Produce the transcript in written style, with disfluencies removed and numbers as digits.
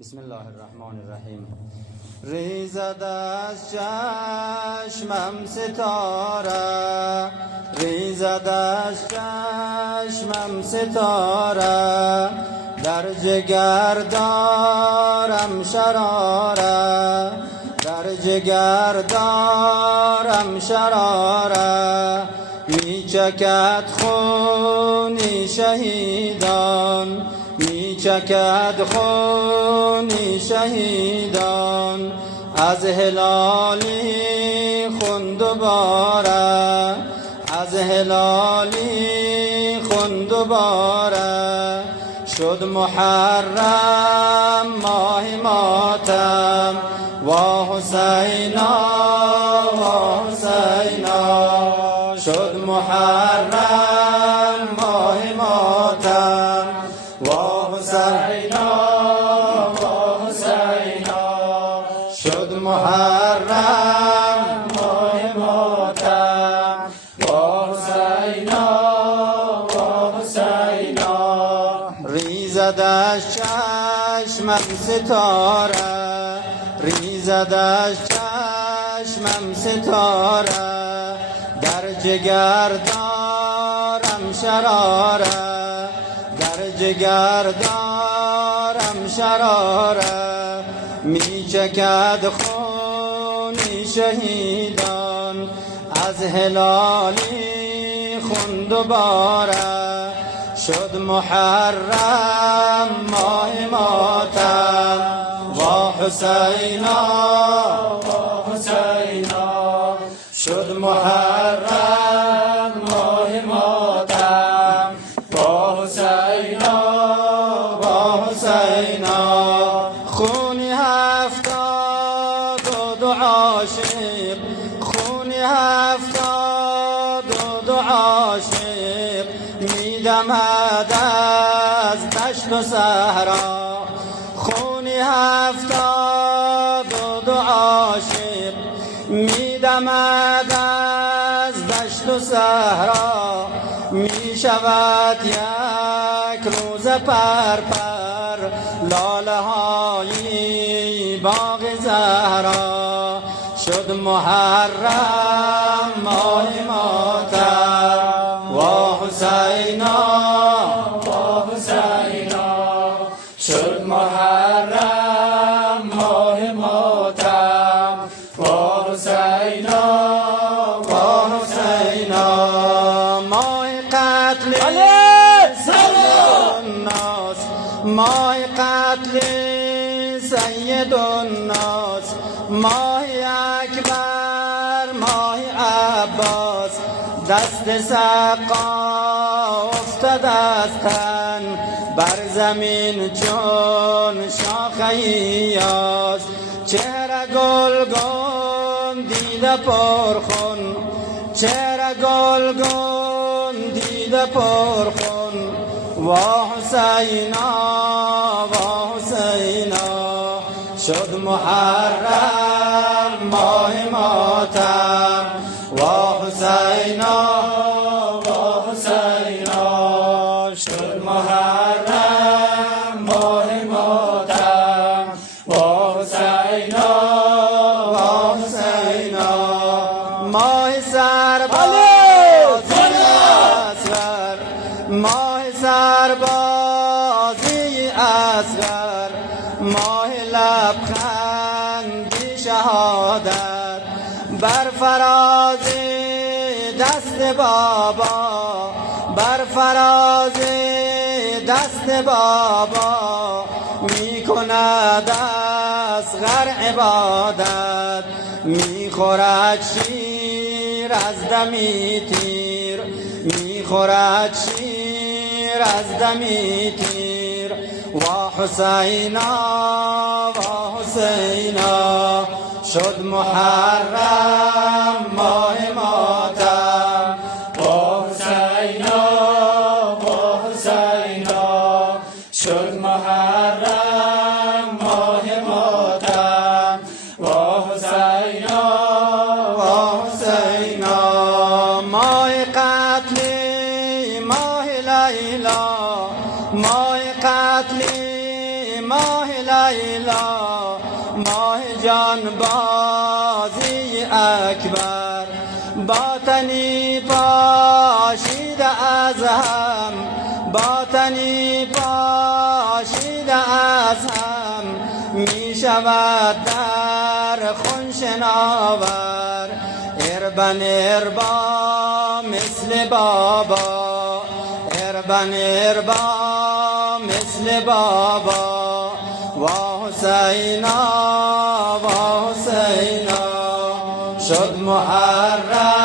بسم الله الرحمن الرحیم. ریزد از چشمم ستاره، ریزد از چشمم ستاره، در جگر دارم شراره، در جگر دارم شراره، می چکد خونی شهیدان، می چکد خونی شهیدان، از هلالی خون دوباره، از هلالی خون دوباره، شد محرم ماه ماتم، وا حسینا وا حسینا، شد محرم ماه ماتم، وا حسینا وا حسینا، شد محرم ماه ماتم، وا حسینا وا حسینا. ریزد از چشمم ستاره، ریزد از چشمم ستاره، در جگر دارم شراره، در جگر دارم شراره، می چکد خونی شهیدان، از هلالی خون دوباره، شد محرم ماه ماتم، وا حسینا وا حسینا، شد محرم ماه ماتم، وا حسینا وا حسینا. خونی هفتاد و دو عاشق، خونی هفتاد و دو عاشق، میدمد از دشت و صحرا، خونی هفتاد و دو عاشق، میدمد از دشت و صحرا، می شود یک روز پرپر لاله های باغ زهرا، شد محرم ماه ماتم، وا حسینا وا حسینا، شد محرم ماه ماتم، وا حسینا وا حسینا. ماه قتل سید الناس، ماه قتل سید الناس، ماه اکبر ماه عباس، دست سقا افتد از تن بر زمین چون شاخه یاس، چهره گلگون دیده پرخون، چهره گلگون دیده پرخون، وا حسینا وا حسینا، شد محرم ماه ماتم، وا حسینا وا حسینا، شد محرم ماه ماتم، وا حسینا وا حسینا. ماه سربازی اصغر، ماه سربازی اصغر، ماه لبخندی شهادت، بر فراز دست بابا، بر فراز دست بابا، می کند اصغر عبادت، می خورد شیر از دمی تیر، می خورد شیر از دمی تیر، وا حسینا وا حسینا، شد محرم ماه ماتم، وا حسینا وا حسینا، شد محرم ماه ماتم، وا حسینا وا حسینا. ماه قتل ماه لیلا، ماه قتل ما ماه لیلا ماه جان بازی اکبر باطنی پاشیده از هم باطنی پاشیده از هم می شود در خون شناور اربن اربا مثل بابا اربن اربا مثل بابا و حسینا شد محرم